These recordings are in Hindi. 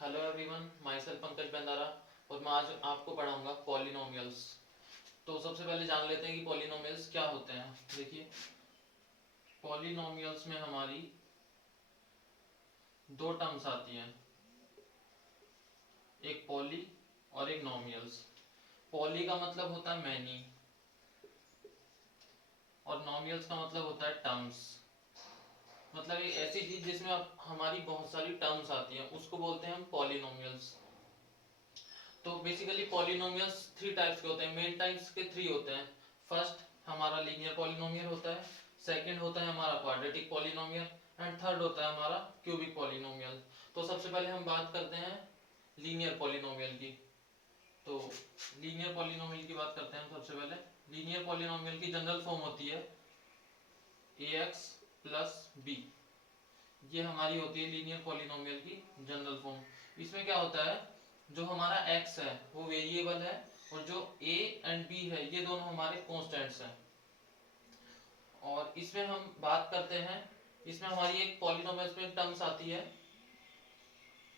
Hello everyone, myself Pankaj Bendara और मैं आज आपको पढ़ाऊंगा पॉलिनोमियल्स। तो सबसे पहले जान लेते हैं कि पॉलिनोमियल्स क्या होते हैं। देखिए, पॉलिनोमियल्स में हमारी दो टर्म्स आती हैं, एक पॉली और एक नोमियल्स। पॉली का मतलब होता है मैनी और नोमियल्स का मतलब होता है टर्म्स। मतलब एक ऐसी चीज जिसमें अब हमारी बहुत सारी टर्म्स आती हैं उसको बोलते हैं हम पॉलिनोमियल्स। तो बेसिकली पॉलिनोमियल्स थ्री टाइप्स के होते हैं, मेन टाइप्स के थ्री होते हैं। फर्स्ट हमारा लीनियर पॉलिनोमियल होता है, सेकंड होता है हमारा क्वाड्रेटिक पॉलिनोमियल एंड थर्ड होता है हमारा क्यूबिक पॉलिनोमियल। तो सबसे पहले हम बात करते हैं लीनियर पॉलिनोमियल की। तो लीनियर पॉलिनोमियल की बात करते हैं हम सबसे पहले। लीनियर पॉलिनोमियल की जनरल फॉर्म होती है ax प्लस बी। ये हमारी होती है लीनियर पॉलिनोमियल की जनरल फॉर्म। इसमें क्या होता है, जो हमारा x है वो वेरिएबल है और जो a एंड b है ये दोनों हमारे कांस्टेंट्स हैं। और इसमें हम बात करते हैं, इसमें हमारी एक पॉलिनोमियल्स में टर्म्स आती है,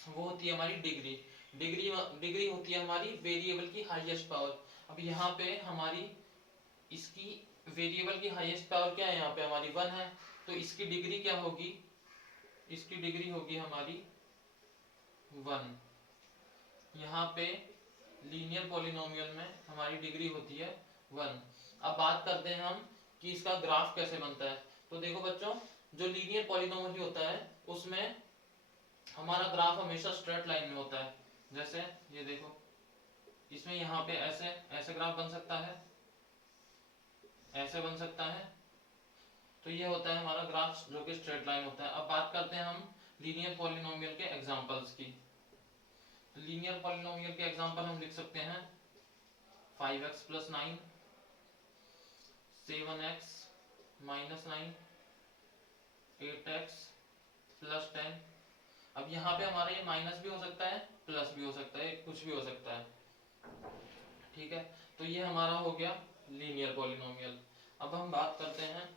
वो होती है हमारी डिग्री। डिग्री डिग्री होती है हमारी वेरिएबल की हाईएस्ट पावर। अब यहाँ पे हमारी इसकी वेरिएबल की हाईएस्ट पावर क्या है, यहाँ पे हमारी 1 है, तो इसकी डिग्री क्या होगी, इसकी डिग्री होगी हमारी 1। यहाँ पे लीनियर पॉलिनोमियल में हमारी डिग्री होती है 1। अब बात करते हैं हम कि इसका ग्राफ कैसे बनता है। तो देखो बच्चों, जो लीनियर पॉलिनोमियल होता है उसमें हमारा ग्राफ हमेशा स्ट्रेट लाइन में होता है। जैसे ये देखो, इसमें यहाँ पे ऐसे ऐसे ग्राफ बन सकता है, ऐसे बन सकता है। तो ये होता है हमारा ग्राफ जो कि स्ट्रेट लाइन होता है। अब बात करते हैं हम लीनियर पॉलिनोमियल के एग्जांपल्स की। लीनियर पॉलिनोमियल के एग्जांपल हम लिख सकते हैं 5x plus 9, 7x minus 9, 8x plus 10। अब यहाँ पे हमारा ये माइनस भी हो सकता है, प्लस भी हो सकता है, कुछ भी हो सकता है। ठीक है, तो ये हमारा हो गया लीनियर पॉलिनोमियल। अब हम बात करते हैं,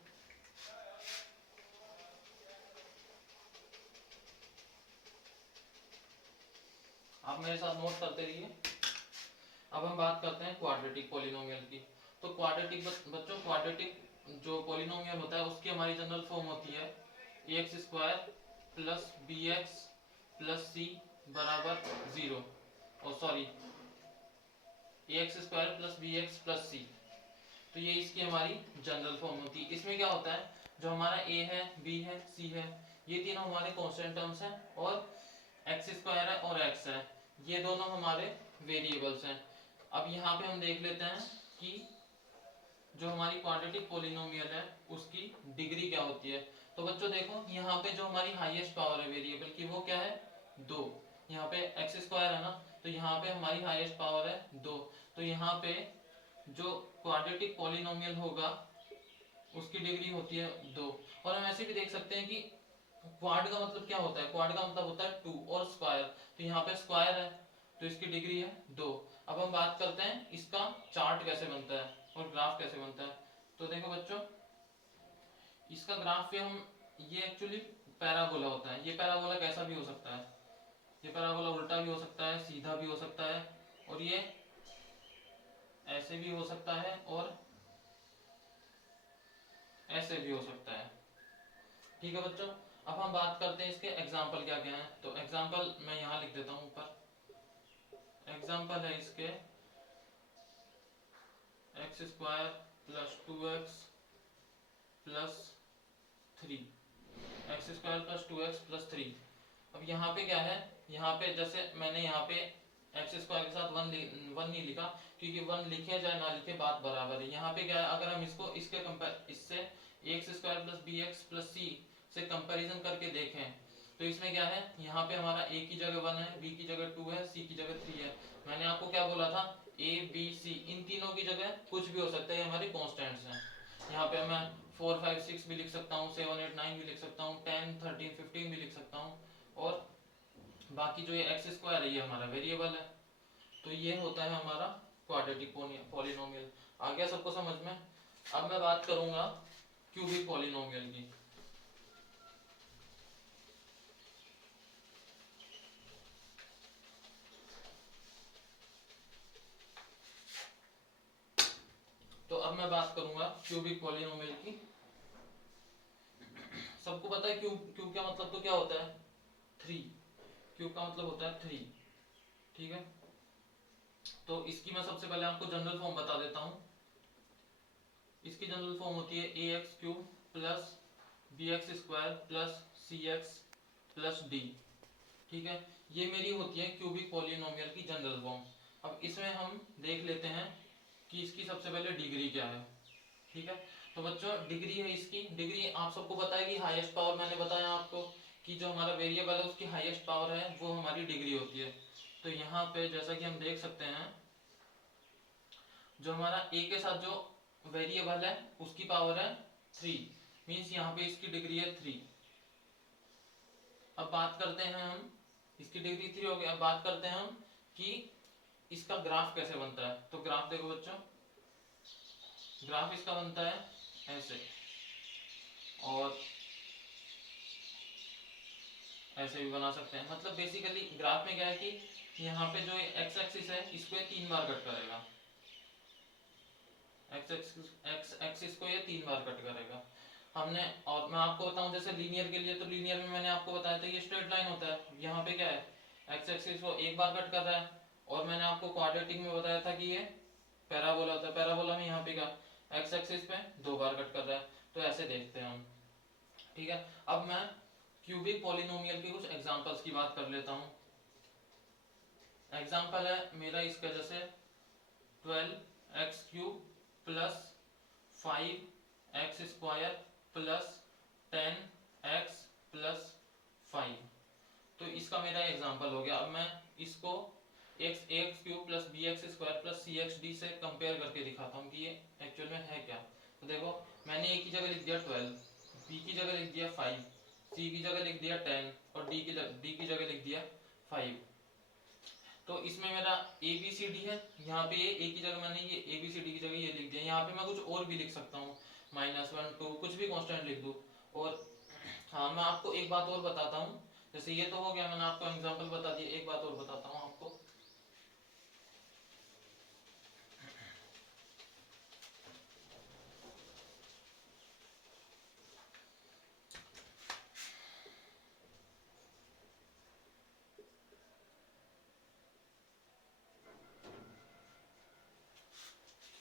आप मेरे साथ नोट करते रहिए। अब हम बात करते हैं क्वाड्रेटिक पॉलिनोमियल की। तो क्वाड्रेटिक बच्चों, क्वाड्रेटिक जो पॉलिनोमियल होता है उसकी हमारी जनरल फॉर्म होती है x square plus b x plus c बराबर 0। और sorry, x square plus b x plus c. तो ये इसकी हमारी जनरल फॉर्म होती है। इसमें क्या होता है, जो हमारा a है, b है, c है, ये तीनों हमारे कांस्टेंट टर्म्स हैं और एक्स स्क्वायर है और x है, ये दोनों हमारे वेरिएबल्स हैं। अब यहाँ पे हम देख लेते हैं कि जो हमारी क्वाड्रेटिक पॉलिनोमियल है उसकी डिग्री क्या होती है। तो बच्चों देखो, यहाँ पे जो हमारी हाईएस्ट पावर है वेरिएबल की वो क्या है, 2। यहाँ पे एक्स स्क्वायर है ना, तो यहाँ पे हमारी हाईएस्ट पावर है 2। तो यहाँ पे जो क्वाड्रेटिक पॉलिनोमियल होगा उसकी डिग्री होती है 2। और हम ऐसे भी देख सकते हैं कि क्वाड का मतलब क्या होता है, क्वाड का मतलब होता है 2 और स्क्वायर, तो यहाँ पे स्क्वायर है तो इसकी डिग्री है 2। अब हम बात करते हैं इसका चार्ट कैसे बनता है और ग्राफ कैसे बनता है। तो देखो बच्चों, इसका ग्राफ पे हम, ये एक्चुअली पैराबोला होता है। ये पैराबोला कैसा भी हो सकता है, ये पैराबोला उल्टा भी हो सकता है, सीधा भी हो सकता है, और ये ऐसे भी हो सकता है और ऐसे भी हो सकता है। ठीक है बच्चों, अब हम बात करते हैं इसके एग्जाम्पल क्या क्या हैं। तो एग्जाम्पल मैं यहाँ लिख देता हूँ ऊपर। एग्जाम्पल है इसके x square plus 2x plus 3, x square plus 2x plus 3। अब यहाँ पे क्या है, यहाँ पे जैसे मैंने यहाँ पे एक्स स्क्वायर के साथ वन नहीं लिखा, क्योंकि वन लिखे जाए ना लिखे बात बराबर है। यहाँ पे क्या है, अगर हम इसको इसके कंपेयर इससे x square plus b x plus c से कंपैरिजन करके देखें तो इसमें क्या है, यहाँ पे हमारा a की जगह 1 है, b की जगह 2 है, c की जगह 3 है। मैंने आपको क्या बोला था, a b c इन तीनों की जगह कुछ भी हो सकता है, ये हमारे कॉन्स्टेंट्स हैं। यहाँ पे मैं 4 5 6 भी लिख सकता हूँ, 7 8 9 भी लिख सकता हूँ, 10 13 15 भी लिख सकता हूँ, और बाकी जो ये एक्स स्क्वायर है ये हमारा वेरिएबल है। तो ये होता है हमारा क्वाड्रेटिक पॉलिनोमियल। आ गया सबको समझ में। अब मैं बात करूंगा क्यूबिक पॉलिनोमियल की। अब मैं बात करूंगा क्यूबिक पॉलिनोमियल की। सबको पता है क्यूब, क्यूब का मतलब तो क्या होता है, 3। क्यूब का मतलब होता है 3, ठीक है। तो इसकी मैं सबसे पहले आपको जनरल फॉर्म बता देता हूं। इसकी जनरल फॉर्म होती है a x cube plus b x square plus c x plus d, ठीक है। ये मेरी होती है क्यूबिक पॉलिनोमियल की जनरल फॉर्म। अब इसमें हम देख लेते हैं कि इसकी सबसे पहले डिग्री क्या है, ठीक है। तो बच्चों डिग्री है इसकी, डिग्री आप सबको पता है कि हाईएस्ट पावर, मैंने बताया आपको कि जो हमारा वेरिएबल है उसकी हाईएस्ट पावर है वो हमारी डिग्री होती है। तो यहाँ पे जैसा कि हम देख सकते हैं, जो हमारा a के साथ जो वेरिएबल है उसकी पावर है 3, मीन्स यहाँ पे इसकी डिग्री है 3। अब बात करते हैं हम, इसकी डिग्री 3 हो गई। अब बात करते हैं हम कि इसका ग्राफ कैसे बनता है। तो ग्राफ देखो बच्चों, ग्राफ इसका बनता है ऐसे, और ऐसे भी बना सकते हैं। मतलब बेसिकली ग्राफ में क्या है कि यहाँ पे जो एक्स एक्सिस है इसको ये 3 बार कट करेगा, एक्स एक्सिस को ये 3 बार कट करेगा हमने। और मैं आपको बताऊं जैसे लीनियर के लिए, तो लीनियर में मैंने आपको बताया था ये स्ट्रेट लाइन होता है। यहाँ पे क्या है, एक्स एक्सिस को 1 बार कट कर रहा है, और मैंने आपको क्वाड्रेटिक में बताया था कि ये पैराबोला होता है। पैराबोला में यहाँ पे क्या, एक्स एक्सिस पे 2 बार कट कर रहा है। तो ऐसे देखते हैं हम, ठीक है। अब मैं क्यूबिक पॉलिनोमियल के कुछ एग्जांपल्स की बात कर लेता हूँ। एग्जांपल है मेरा इसका जैसे 12x cube plus 5x square plus 10x plus 5। तो इसका मेरा एग्जांपल हो गया। अब मैं इसको x cube plus b x square plus c x d से कंपेयर करके दिखाता हूँ कि ये एक्चुअल में है क्या। तो देखो मैंने ए की जगह लिख दिया 12, बी की जगह लिख दिया 5, सी की जगह लिख दिया 10 और डी की जगह लिख दिया 5। तो इसमें मेरा ए बी सी डी है, यहाँ पे ए की जगह मैंने ये ए बी सी डी की जगह ये लिख दिया। यहाँ पे मैं कुछ और भी लिख सकता हूँ, -1 2 कुछ भी कांस्टेंट लिख दूँ। और हाँ मैं आपको एक बात और बताता हूँ, जैसे ये तो हो गया, मैंने आपको एग्जांपल बता दिया, एक बात और बताता हूँ आपको।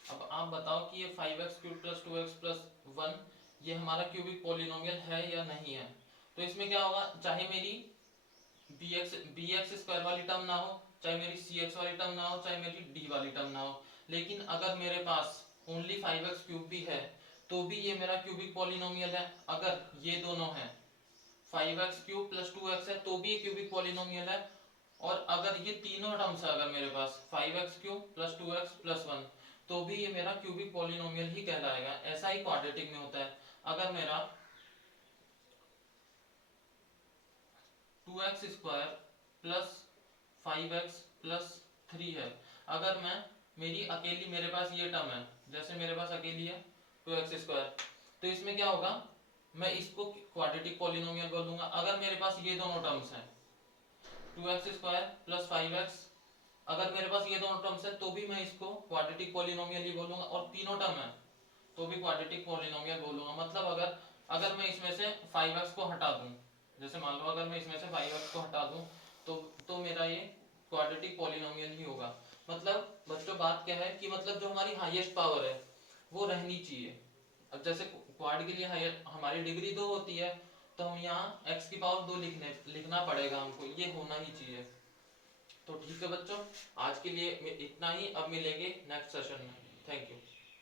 अब आप बताओ कि ये 5x cube plus 2x plus 1 ये हमारा क्यूबिक पॉलिनोमियल है या नहीं है। तो इसमें क्या होगा, चाहे मेरी बी एक्स स्क्वायर वाली टर्म ना हो, चाहे मेरी सी एक्स वाली टर्म ना हो, चाहे मेरी डी वाली टर्म ना हो, लेकिन अगर मेरे पास ओनली 5x क्यूब भी है तो भी ये मेरा क्यूबिक पॉलिनोमियल है। अगर ये दोनों है 5x क्यूब प्लस 2x है तो भी ये क्यूबिक पॉलिनोमियल है। और अगर ये तीनों टर्म्स है अगर मेरे पास 5x cube plus 2x plus 1 तो भी ये मेरा क्यूबिक पॉलिनोमियल ही कहलाएगा। ऐसा ही क्वाड्रेटिक में होता है। अगर मेरा 2x square plus 5x plus 3 है, अगर मैं मेरी अकेली मेरे पास ये टर्म है, जैसे मेरे पास अकेली है 2x स्क्वायर, तो इसमें क्या होगा, मैं इसको क्वाड्रेटिक पॉलिनोमियल बोलूंगा। अगर मेरे पास ये दोनों टर्म्स हैं 2x स्क्वायर प्लस 5x, अगर मेरे पास ये दोनों टर्म्स है तो भी मैं इसको क्वाड्रेटिक पॉलिनोमियल ही बोलूंगा। और तीनों टर्म है तो भी क्वाड्रेटिक पॉलिनोमियल बोलूंगा। मतलब अगर अगर मैं इसमें से 5x को हटा दूं, जैसे मान लो अगर मैं इसमें से 5x को हटा दूं तो मेरा ये क्वाड्रेटिक पॉलिनोमियल ही होगा। मतलब बच्चों बात क्या है कि मतलब जो हमारी हाईएस्ट पावर है वो रहनी चाहिए। अब जैसे क्वाड के लिए हमारी डिग्री 2 होती है, तो हम यहाँ x की पावर 2 लिखना पड़ेगा हमको, ये होना ही चाहिए। तो ठीक है बच्चों, आज के लिए इतना ही। अब मिलेंगे नेक्स्ट सेशन में। Thank you.